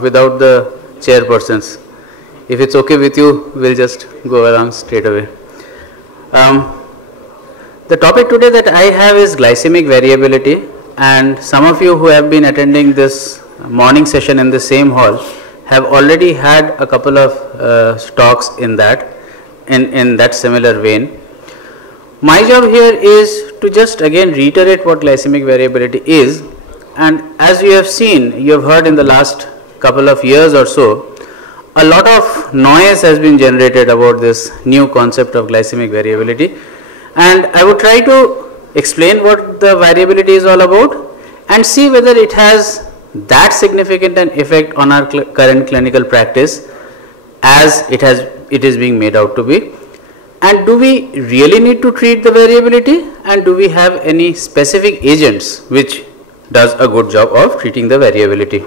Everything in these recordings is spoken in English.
without the chairpersons. If it's okay with you, we'll just go along straight away. The topic today that I have is glycemic variability, and some of you who have been attending this morning session in the same hall have already had a couple of talks in that similar vein. My job here is to just again reiterate what glycemic variability is, and as you have seen, you have heard in the last couple of years or so, a lot of noise has been generated about this new concept of glycemic variability, and I would try to explain what the variability is all about and see whether it has that significant an effect on our current clinical practice as it is being made out to be. And do we really need to treat the variability, and do we have any specific agents which does a good job of treating the variability?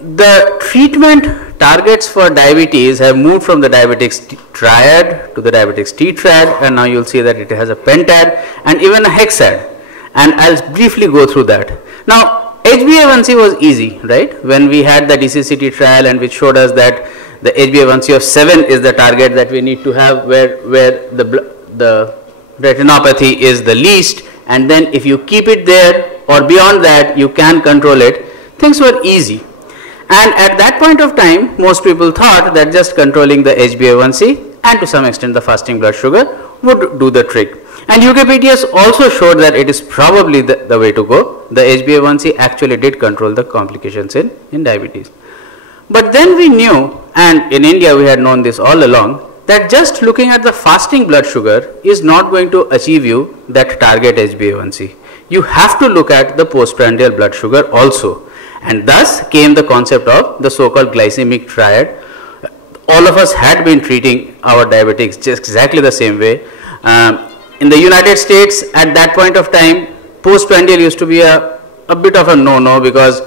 The treatment targets for diabetes have moved from the diabetics triad to the diabetics TRIAD, and now you'll see that it has a pentad and even a hexad, and I'll briefly go through that. Now HbA1c was easy, right? When we had the DCCT trial and which showed us that the HbA1c of 7 is the target that we need to have where the retinopathy is the least, and then if you keep it there or beyond that you can control it. Things were easy, and at that point of time most people thought that just controlling the HbA1c and to some extent the fasting blood sugar would do the trick. And UKPTS also showed that it is probably the way to go. The HbA1c actually did control the complications in diabetes. But then we knew, and in India we had known this all along, that just looking at the fasting blood sugar is not going to achieve you that target HbA1c. You have to look at the postprandial blood sugar also, and thus came the concept of the so-called glycemic triad. All of us had been treating our diabetics just exactly the same way. In the United States at that point of time, postprandial used to be a bit of a no-no, because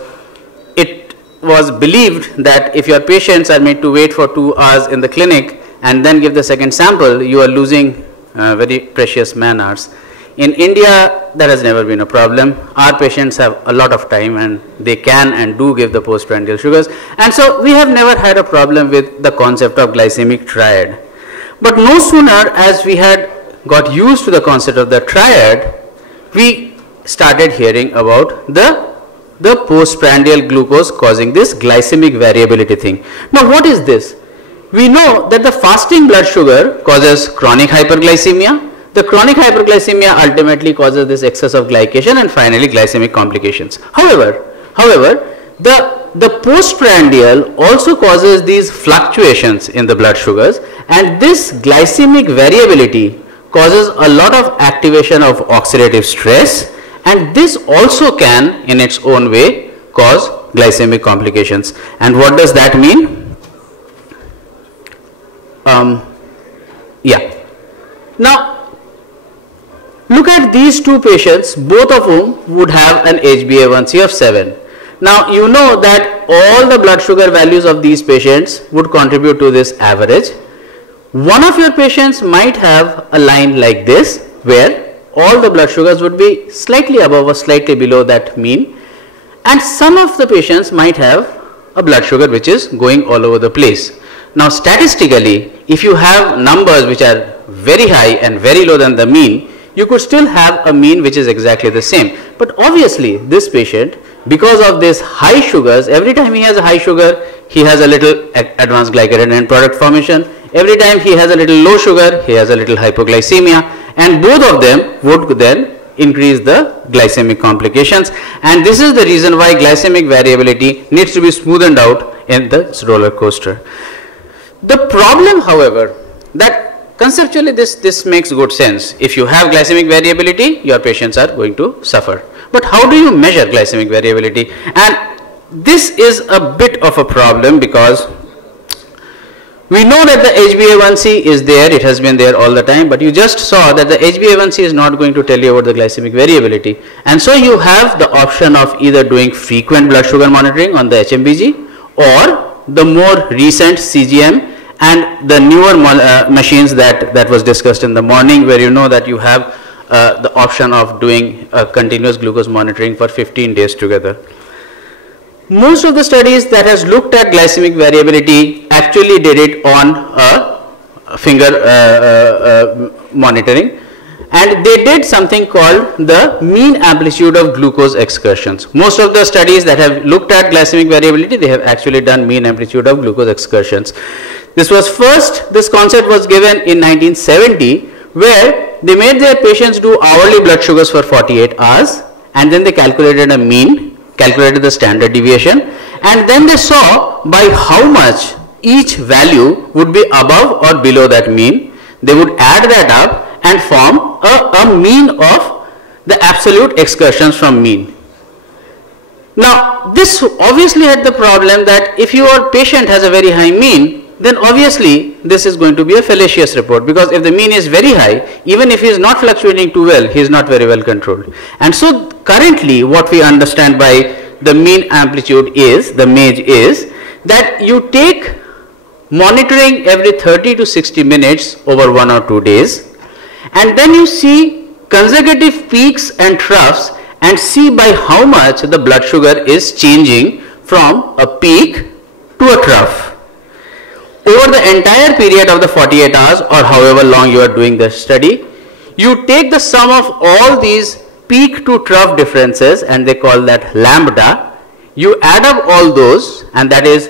it was believed that if your patients are made to wait for 2 hours in the clinic and then give the second sample, you are losing very precious man-hours. In India, that has never been a problem. Our patients have a lot of time and they can and do give the postprandial sugars, and so we have never had a problem with the concept of glycemic triad. But no sooner as we had got used to the concept of the triad, we started hearing about the postprandial glucose causing this glycemic variability thing. Now what is this? We know that the fasting blood sugar causes chronic hyperglycemia. The chronic hyperglycemia ultimately causes this excess of glycation and finally glycemic complications. However, the postprandial also causes these fluctuations in the blood sugars, and this glycemic variability causes a lot of activation of oxidative stress, and this also can in its own way cause glycemic complications. And what does that mean? Now look at these two patients, both of whom would have an HbA1c of 7. Now you know that all the blood sugar values of these patients would contribute to this average. One of your patients might have a line like this where all the blood sugars would be slightly above or slightly below that mean, and some of the patients might have a blood sugar which is going all over the place. Now statistically, if you have numbers which are very high and very low than the mean, you could still have a mean which is exactly the same. But obviously this patient, because of this high sugars, every time he has a high sugar, he has a little advanced glycated end product formation. Every time he has a little low sugar, he has a little hypoglycemia, and both of them would then increase the glycemic complications. And this is the reason why glycemic variability needs to be smoothened out in the roller coaster. The problem, however, that conceptually this makes good sense. If you have glycemic variability, your patients are going to suffer. But how do you measure glycemic variability? And this is a bit of a problem, because we know that the HbA1c is there, it has been there all the time, but you just saw that the HbA1c is not going to tell you about the glycemic variability. And so you have the option of either doing frequent blood sugar monitoring on the HMBG, or the more recent CGM and the newer machines that was discussed in the morning, where you know that you have the option of doing continuous glucose monitoring for 15 days together. Most of the studies that has looked at glycemic variability actually did it on a finger monitoring, and they did something called the mean amplitude of glucose excursions. Most of the studies that have looked at glycemic variability, they have actually done mean amplitude of glucose excursions. This concept was given in 1970, where they made their patients do hourly blood sugars for 48 hours, and then they calculated a mean, calculated the standard deviation, and then they saw by how much each value would be above or below that mean. They would add that up and form a mean of the absolute excursions from mean. Now, this obviously had the problem that if your patient has a very high mean, then obviously this is going to be a fallacious report, because if the mean is very high, even if he is not fluctuating too well, he is not very well controlled. And so currently what we understand by the mean amplitude is, the MAGE is, that you take monitoring every 30 to 60 minutes over 1 or 2 days, and then you see consecutive peaks and troughs and see by how much the blood sugar is changing from a peak to a trough. Over the entire period of the 48 hours or however long you are doing the study, you take the sum of all these peak to trough differences, and they call that lambda. You add up all those, and that is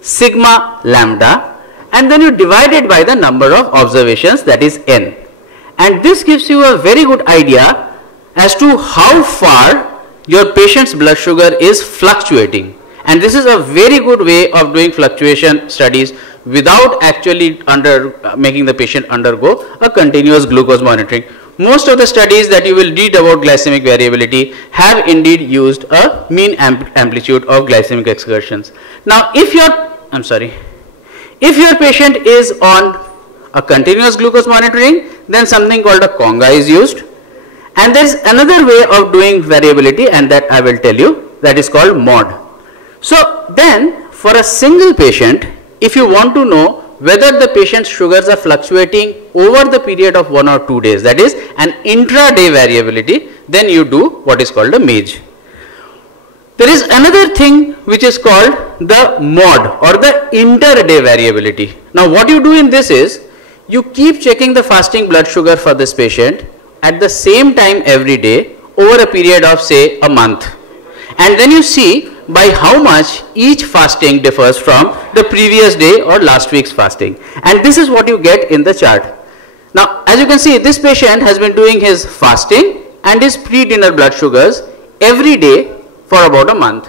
sigma lambda, and then you divide it by the number of observations, that is n. And this gives you a very good idea as to how far your patient's blood sugar is fluctuating. And this is a very good way of doing fluctuation studies without actually making the patient undergo a continuous glucose monitoring. Most of the studies that you will read about glycemic variability have indeed used a mean amplitude of glycemic excursions. Now, if your patient is on a continuous glucose monitoring, then something called a conga is used. And there is another way of doing variability, and that I will tell you, that is called mod. So then for a single patient, if you want to know whether the patient's sugars are fluctuating over the period of 1 or 2 days, that is an intraday variability, then you do what is called a MAGE. There is another thing which is called the mod or the interday variability. Now what you do in this is, you keep checking the fasting blood sugar for this patient at the same time every day over a period of say a month, and then you see by how much each fasting differs from the previous day or last week's fasting, and this is what you get in the chart. Now as you can see, this patient has been doing his fasting and his pre-dinner blood sugars every day for about a month.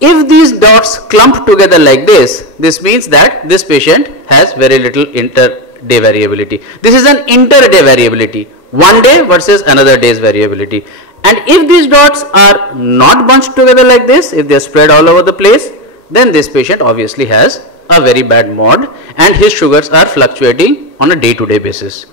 If these dots clump together like this, this means that this patient has very little inter-day variability. This is an inter-day variability, one day versus another day's variability. And if these dots are not bunched together like this, if they are spread all over the place, then this patient obviously has a very bad mod and his sugars are fluctuating on a day-to-day basis.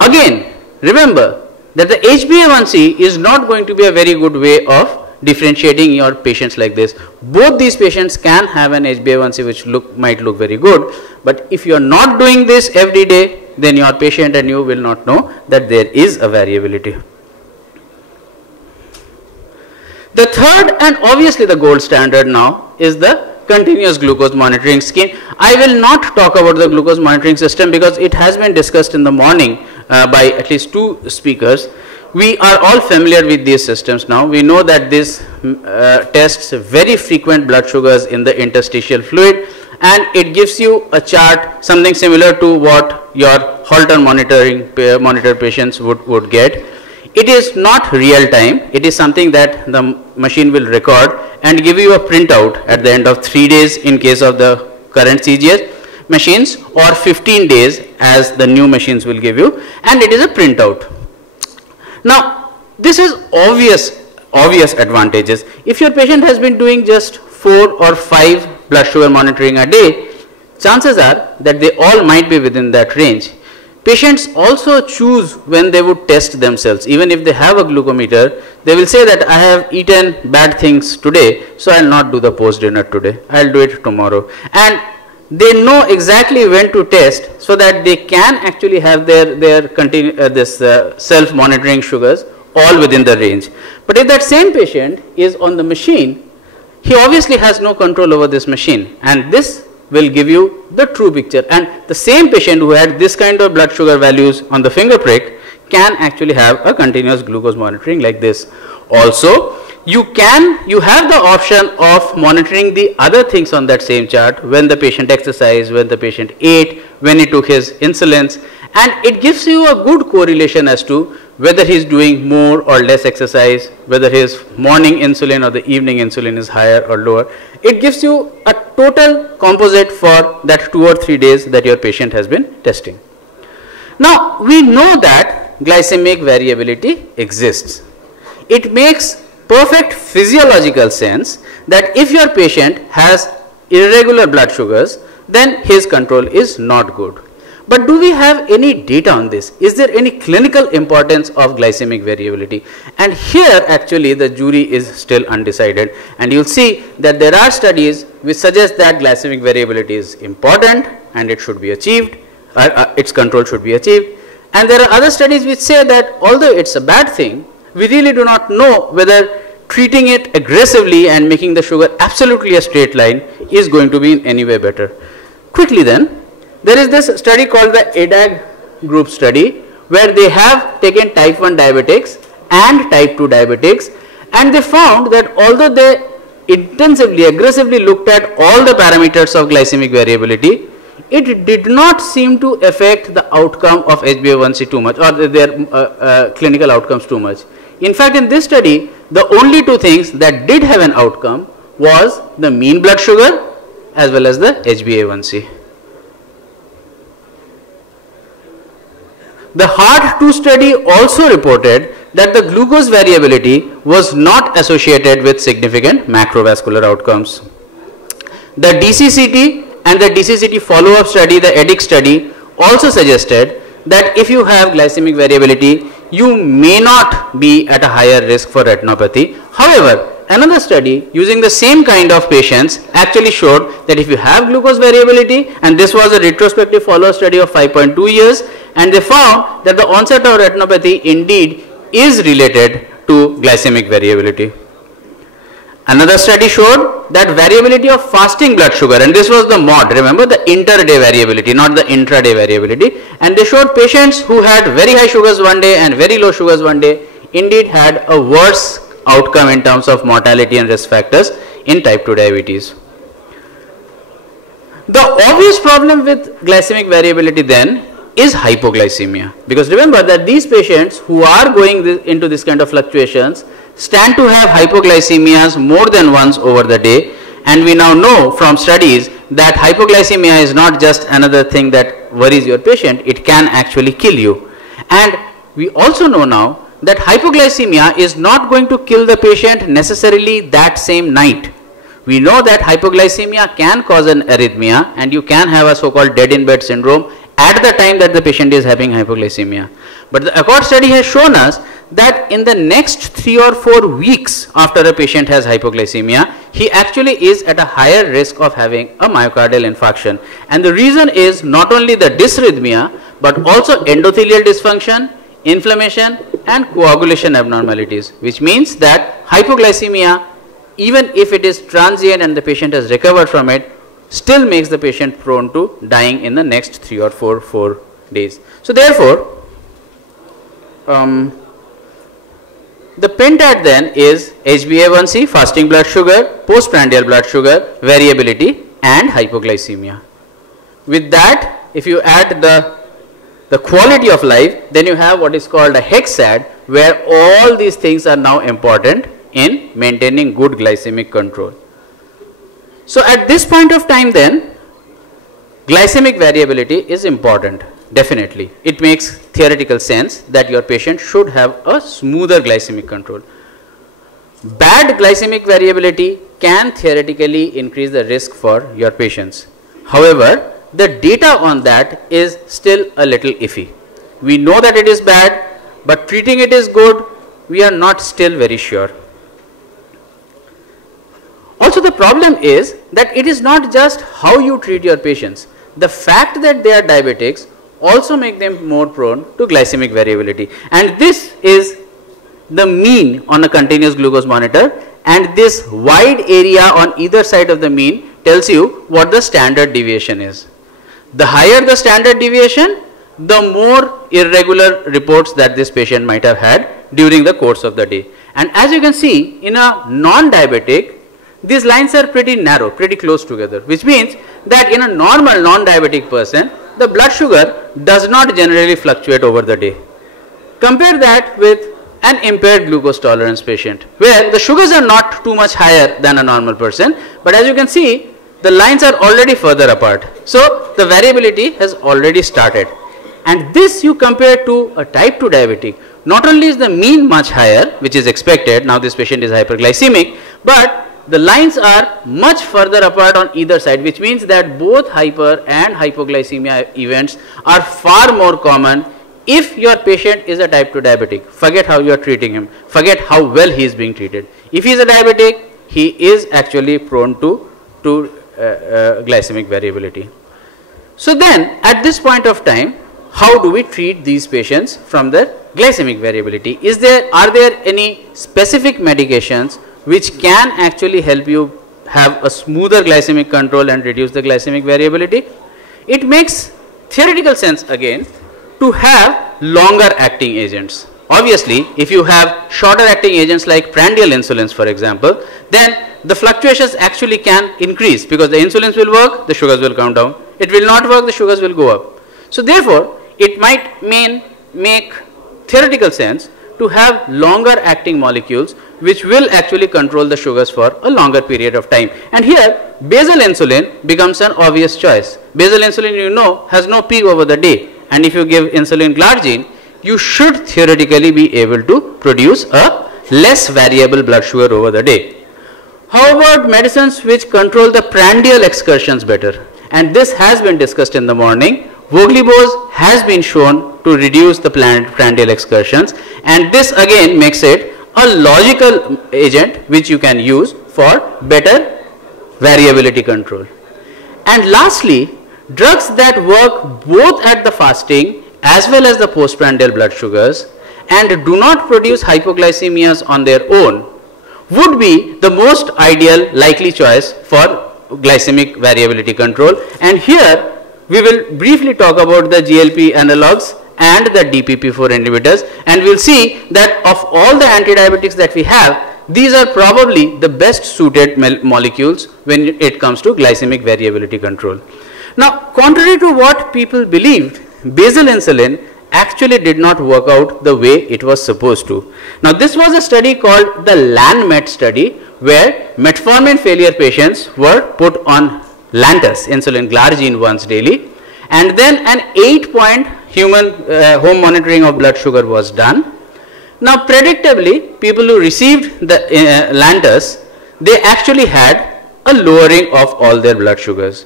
Again, remember that the HbA1c is not going to be a very good way of differentiating your patients like this. Both these patients can have an HbA1c which might look very good, but if you are not doing this every day, then your patient and you will not know that there is a variability. The third and obviously the gold standard now is the continuous glucose monitoring scheme. I will not talk about the glucose monitoring system because it has been discussed in the morning by at least 2 speakers. We are all familiar with these systems now. We know that this tests very frequent blood sugars in the interstitial fluid, and it gives you a chart, something similar to what your Holter monitor patients would get. It is not real time. It is something that the machine will record and give you a printout at the end of 3 days in case of the current CGS machines, or 15 days as the new machines will give you, and it is a printout. Now this is obvious advantages. If your patient has been doing just 4 or 5 blood sugar monitoring a day, chances are that they all might be within that range. Patients also choose when they would test themselves. Even if they have a glucometer, they will say that I have eaten bad things today, so I will not do the post dinner today, I will do it tomorrow. And they know exactly when to test so that they can actually have their self monitoring sugars all within the range. But if that same patient is on the machine, he obviously has no control over this machine, and this will give you the true picture. And the same patient who had this kind of blood sugar values on the finger prick can actually have a continuous glucose monitoring like this. Also, you have the option of monitoring the other things on that same chart, when the patient exercised, when the patient ate, when he took his insulins, and it gives you a good correlation as to whether he is doing more or less exercise, whether his morning insulin or the evening insulin is higher or lower. It gives you a total composite for that 2 or 3 days that your patient has been testing. Now, we know that glycemic variability exists. It makes perfect physiological sense that if your patient has irregular blood sugars, then his control is not good. But do we have any data on this? Is there any clinical importance of glycemic variability? And here actually the jury is still undecided, and you will see that there are studies which suggest that glycemic variability is important and it should be achieved, its control should be achieved, and there are other studies which say that although it is a bad thing, we really do not know whether treating it aggressively and making the sugar absolutely a straight line is going to be in any way better. Quickly then, there is this study called the ADAG group study, where they have taken type 1 diabetics and type 2 diabetics, and they found that although they intensively, aggressively looked at all the parameters of glycemic variability, it did not seem to affect the outcome of HbA1c too much, or their clinical outcomes too much. In fact, in this study, the only two things that did have an outcome was the mean blood sugar as well as the HbA1c. The HEART-2 study also reported that the glucose variability was not associated with significant macrovascular outcomes. The DCCT and the DCCT follow-up study, the EDIC study, also suggested that if you have glycemic variability, you may not be at a higher risk for retinopathy. However, another study using the same kind of patients actually showed that if you have glucose variability, and this was a retrospective follow-up study of 5.2 years, and they found that the onset of retinopathy indeed is related to glycemic variability. Another study showed that variability of fasting blood sugar, and this was the MOD, remember, the inter-day variability, not the intraday variability, and they showed patients who had very high sugars one day and very low sugars one day indeed had a worse outcome in terms of mortality and risk factors in type 2 diabetes. The obvious problem with glycemic variability then is hypoglycemia, because remember that these patients who are going into this kind of fluctuations stand to have hypoglycemias more than once over the day, and we now know from studies that hypoglycemia is not just another thing that worries your patient, it can actually kill you. And we also know now that hypoglycemia is not going to kill the patient necessarily that same night. We know that hypoglycemia can cause an arrhythmia, and you can have a so-called dead in bed syndrome at the time that the patient is having hypoglycemia. But the ACCORD study has shown us that in the next 3 or 4 weeks after a patient has hypoglycemia, he actually is at a higher risk of having a myocardial infarction. And the reason is not only the dysrhythmia, but also endothelial dysfunction, inflammation and coagulation abnormalities, which means that hypoglycemia, even if it is transient and the patient has recovered from it, still makes the patient prone to dying in the next 3 or 4 days. So therefore, the pentad then is HbA1c, fasting blood sugar, postprandial blood sugar, variability and hypoglycemia. With that, if you add the quality of life, then you have what is called a HEXAD, where all these things are now important in maintaining good glycemic control. So at this point of time then, glycemic variability is important, definitely. It makes theoretical sense that your patient should have a smoother glycemic control. Bad glycemic variability can theoretically increase the risk for your patients. However, the data on that is still a little iffy. We know that it is bad, but treating it is good, we are not still very sure. Also, the problem is that it is not just how you treat your patients. The fact that they are diabetics also make them more prone to glycemic variability, and this is the mean on a continuous glucose monitor, and this wide area on either side of the mean tells you what the standard deviation is. The higher the standard deviation, the more irregular reports that this patient might have had during the course of the day. And as you can see, in a non-diabetic, these lines are pretty narrow, pretty close together, which means that in a normal non-diabetic person, the blood sugar does not generally fluctuate over the day. Compare that with an impaired glucose tolerance patient, where the sugars are not too much higher than a normal person, but as you can see, the lines are already further apart. So the variability has already started. And this you compare to a type 2 diabetic. Not only is the mean much higher, which is expected, now this patient is hyperglycemic, but the lines are much further apart on either side, which means that both hyper and hypoglycemia events are far more common if your patient is a type 2 diabetic. Forget how you are treating him, forget how well he is being treated. If he is a diabetic, he is actually prone to glycemic variability. So then at this point of time, how do we treat these patients from the glycemic variability? Are there any specific medications which can actually help you have a smoother glycemic control and reduce the glycemic variability? It makes theoretical sense again to have longer acting agents. Obviously, if you have shorter acting agents like prandial insulins, for example, then the fluctuations actually can increase because the insulins will work, the sugars will come down. It will not work, the sugars will go up. So therefore, it might make theoretical sense to have longer acting molecules which will actually control the sugars for a longer period of time. And here basal insulin becomes an obvious choice. Basal insulin, you know, has no peak over the day, and if you give insulin glargine, you should theoretically be able to produce a less variable blood sugar over the day. How about medicines which control the prandial excursions better? And this has been discussed in the morning. Voglibose has been shown to reduce the prandial excursions, and this again makes it a logical agent which you can use for better variability control. And lastly, drugs that work both at the fasting as well as the postprandial blood sugars and do not produce hypoglycemias on their own would be the most ideal likely choice for glycemic variability control. And here we will briefly talk about the GLP analogs and the DPP4 inhibitors, and we'll see that of all the antidiabetics that we have, these are probably the best suited molecules when it comes to glycemic variability control. Now, contrary to what people believed, basal insulin actually did not work out the way it was supposed to. Now, this was a study called the LAN-MET study, where metformin failure patients were put on Lantus, insulin glargine, once daily, and then an 8-point human home monitoring of blood sugar was done. Now, predictably, people who received the Lantus, they actually had a lowering of all their blood sugars.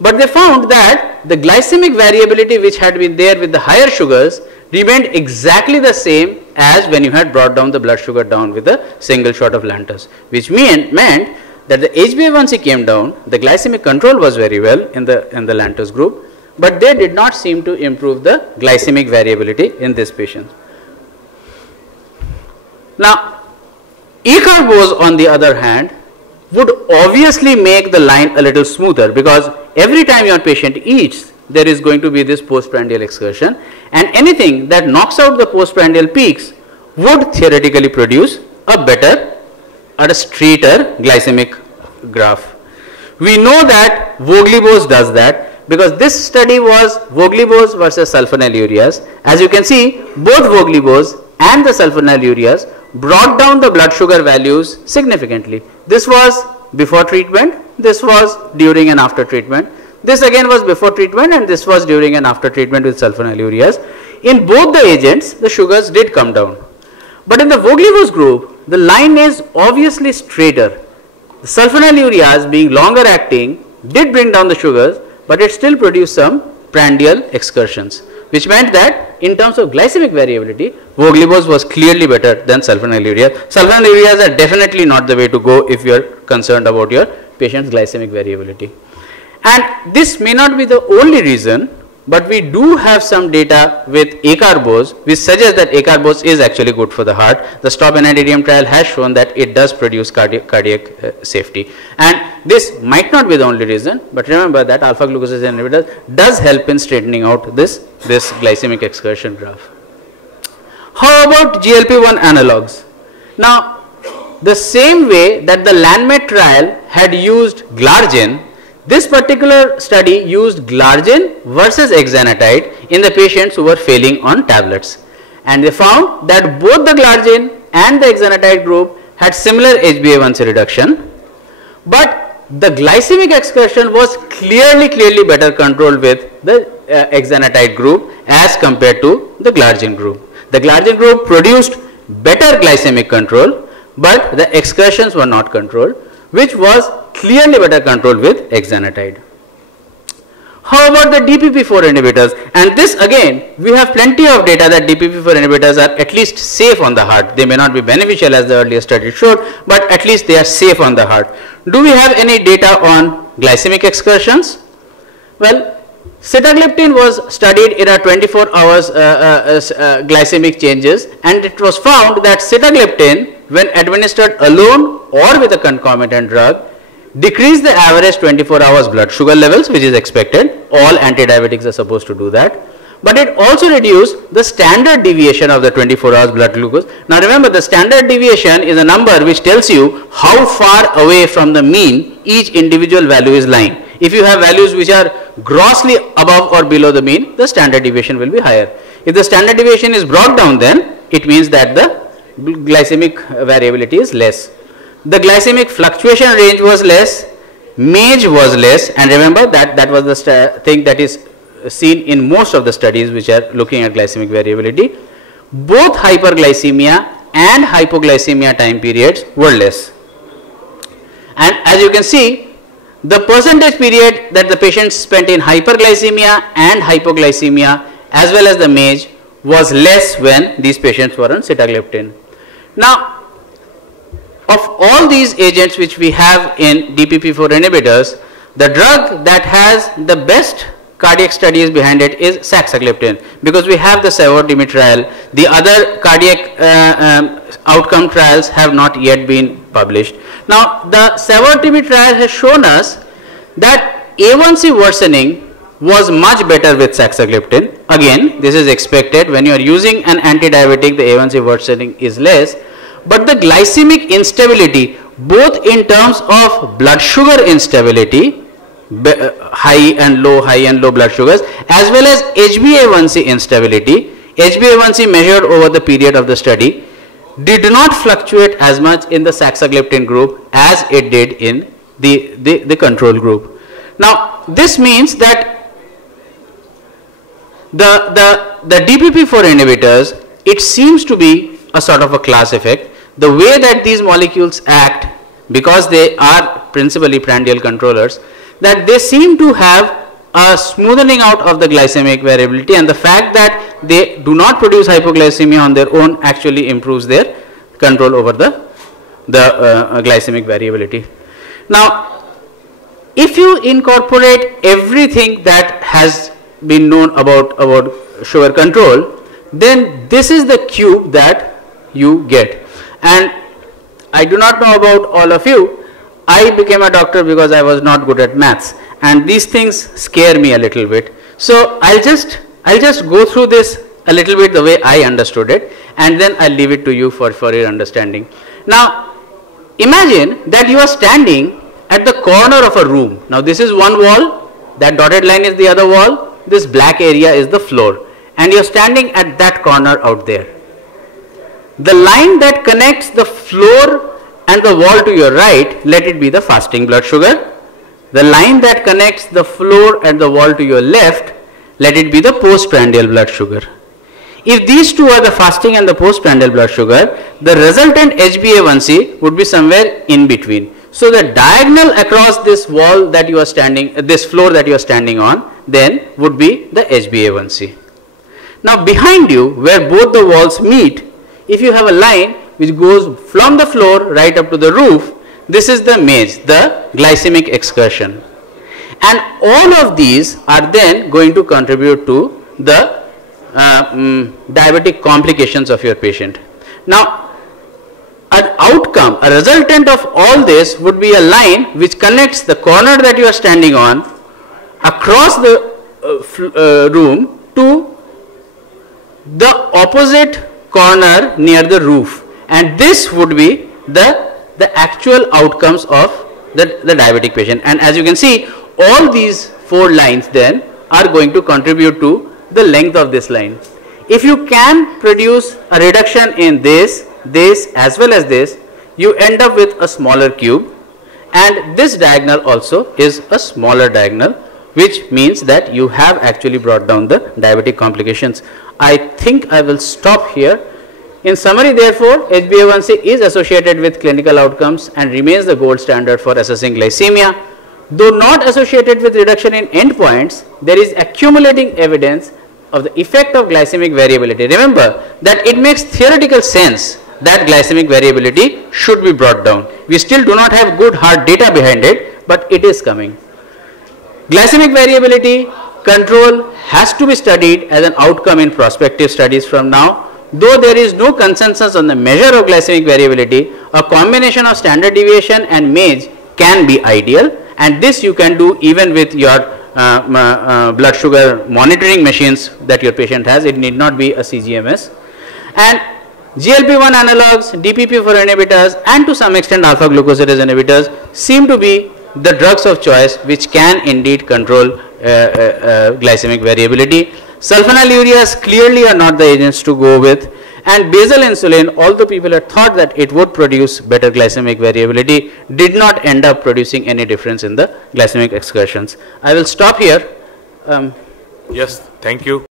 But they found that the glycemic variability which had been there with the higher sugars remained exactly the same as when you had brought down the blood sugar down with a single shot of Lantus, which meant that the HbA1c came down, the glycemic control was very well in the Lantus group, but they did not seem to improve the glycemic variability in this patient. Now, icarbose on the other hand would obviously make the line a little smoother, because every time your patient eats, there is going to be this postprandial excursion, and anything that knocks out the postprandial peaks would theoretically produce a better or a straighter glycemic graph. We know that Voglibose does that, because this study was Voglibose versus sulfonylureas. As you can see, both Voglibose and the sulfonylureas brought down the blood sugar values significantly. This was before treatment, this was during and after treatment. This again was before treatment, and this was during and after treatment with sulfonylureas. In both the agents, the sugars did come down. But in the Voglibose group, the line is obviously straighter. The sulfonylureas, being longer acting, did bring down the sugars, but it still produced some prandial excursions, which meant that in terms of glycemic variability, Voglibose was clearly better than sulfonylureas. Sulfonylureas are definitely not the way to go if you are concerned about your patient's glycemic variability. And this may not be the only reason but we do have some data with acarbose which suggests that acarbose is actually good for the heart. The stop antidiabetic trial has shown that it does produce cardiac safety, and this might not be the only reason, but remember that alpha glucosase inhibitor does help in straightening out this glycemic excursion graph. How about GLP-1 analogs? Now, the same way that the Landmet trial had used glargine, this particular study used glargine versus exenatide in the patients who were failing on tablets, and they found that both the glargine and the exenatide group had similar HbA1c reduction, but the glycemic excursion was clearly better controlled with the exenatide group as compared to the glargine group. The glargine group produced better glycemic control, but the excursions were not controlled, which was clearly better controlled with exenatide. How about the DPP-4 inhibitors? And this again, we have plenty of data that DPP-4 inhibitors are at least safe on the heart. They may not be beneficial as the earlier study showed, but at least they are safe on the heart. Do we have any data on glycemic excursions? Well, Sitagliptin was studied in a 24 hours glycemic changes, and it was found that Sitagliptin, when administered alone or with a concomitant drug, decreased the average 24 hours blood sugar levels, which is expected. All antidiabetics are supposed to do that. But it also reduced the standard deviation of the 24 hours blood glucose. Now remember, the standard deviation is a number which tells you how far away from the mean each individual value is lying. If you have values which are grossly above or below the mean, the standard deviation will be higher. If the standard deviation is brought down, then it means that the glycemic variability is less. The glycemic fluctuation range was less, MAGE was less, and remember that was the thing that is seen in most of the studies which are looking at glycemic variability. Both hyperglycemia and hypoglycemia time periods were less. And as you can see, the percentage period that the patients spent in hyperglycemia and hypoglycemia as well as the MAGE was less when these patients were on sitagliptin. Now, of all these agents which we have in DPP-4 inhibitors, the drug that has the best cardiac studies behind it is Saxagliptin, because we have the SAVOR-TIMI trial. The other cardiac outcome trials have not yet been published. Now, the SAVOR-TIMI trial has shown us that A1C worsening was much better with Saxagliptin. Again, this is expected. When you are using an anti-diabetic, the A1C worsening is less. But the glycemic instability, both in terms of blood sugar instability, high and low blood sugars, as well as HbA1c instability, HbA1c measured over the period of the study, did not fluctuate as much in the Saxagliptin group as it did in the control group. Now, this means that the DPP-4 inhibitors, it seems to be a sort of a class effect. The way that these molecules act, because they are principally prandial controllers, that they seem to have a smoothing out of the glycemic variability, and the fact that they do not produce hypoglycemia on their own actually improves their control over the glycemic variability. Now, if you incorporate everything that has been known about sugar control, then this is the cube that you get. And I do not know about all of you. I became a doctor because I was not good at maths, and these things scare me a little bit. So I'll just go through this a little bit the way I understood it, and then I'll leave it to you for your understanding. Now, imagine that you are standing at the corner of a room. Now, this is one wall, that dotted line is the other wall, this black area is the floor, and you're standing at that corner out there. The line that connects the floor and the wall to your right, let it be the fasting blood sugar. The line that connects the floor and the wall to your left, let it be the postprandial blood sugar. If these two are the fasting and the postprandial blood sugar, the resultant HbA1c would be somewhere in between. So the diagonal across this wall that you are standing, this floor that you are standing on, then would be the HbA1c. Now behind you, where both the walls meet, if you have a line which goes from the floor right up to the roof, this is the MAGE, the glycemic excursion. and all of these are then going to contribute to the diabetic complications of your patient. Now, an outcome, a resultant of all this would be a line which connects the corner that you are standing on across the room to the opposite corner near the roof, and this would be the actual outcomes of the diabetic patient. And as you can see, all these 4 lines then are going to contribute to the length of this line. If you can produce a reduction in this as well as this, you end up with a smaller cube, and this diagonal also is a smaller diagonal, which means that you have actually brought down the diabetic complications. I think I will stop here. In summary, therefore, HbA1c is associated with clinical outcomes and remains the gold standard for assessing glycemia. Though not associated with reduction in endpoints, there is accumulating evidence of the effect of glycemic variability. Remember that it makes theoretical sense that glycemic variability should be brought down. We still do not have good hard data behind it, but it is coming. Glycemic variability control has to be studied as an outcome in prospective studies from now. Though there is no consensus on the measure of glycemic variability, a combination of standard deviation and MAGE can be ideal, and this you can do even with your blood sugar monitoring machines that your patient has. It need not be a CGMS. And GLP-1 analogs, DPP-4 inhibitors, and to some extent alpha glucosidase inhibitors seem to be the drugs of choice which can indeed control glycemic variability. Sulfonylureas clearly are not the agents to go with, and basal insulin, although people had thought that it would produce better glycemic variability, did not end up producing any difference in the glycemic excursions. I will stop here. Yes, thank you.